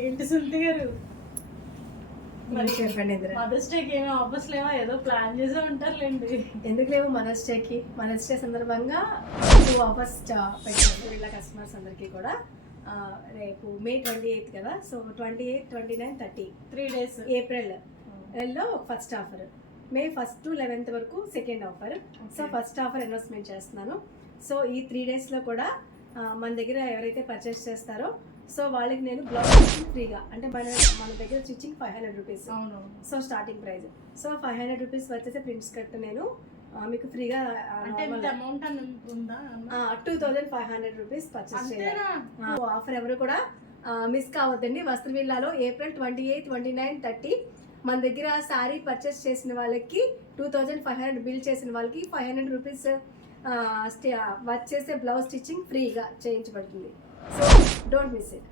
ఏంటి సుంతి గారు మరి చెప్పండి మదర్స్ డేకి ఏమో ఆఫర్స్ లేవా? ఏదో ప్లాన్ చేసే ఉంటారులేండి. ఎందుకు లేవు? మదర్స్ డే సందర్భంగా 2 ఆఫర్స్ పెట్టారు వీళ్ళ కస్టమర్స్ అందరికీ కూడా. రేపు మే 28 కదా, సో 28, 29, 30 3 days. ఏప్రిల్లో first offer, May 1 to 11th వరకు second offer. So first offer investment చేస్తున్నాను. సో ఈ 3 daysలో కూడా మన దగ్గర ఎవరైతే పర్చేస్ చేస్తారో సో వాళ్ళకి నేను బ్లౌజ్ స్టిచ్చింగ్ ఫ్రీగా, అంటే మన దగ్గర స్టిచ్చింగ్ 500 రూపీస్. అవును. So starting price. So 500 rupees వచ్చేసి ప్రింట్స్ కట్ నేను మీకు ఫ్రీగా, అంటే అమౌంట్ ఉందా? 2500 రూపీస్ పర్చేస్ చేయాలి. ఆఫర్ ఎవరు కూడా మిస్ కావద్దండి. వస్త్రవిల్లాలో ఏప్రిల్ 28, 29, 30 మన దగ్గర శారీ పర్చేస్ చేసిన వాళ్ళకి 2500 బిల్ చేసిన వాళ్ళకి 500 రూపీస్ వర్క్ చేసే బ్లౌజ్ స్టిచ్చింగ్ ఫ్రీగా చేయించబడుతుంది. So don't miss it.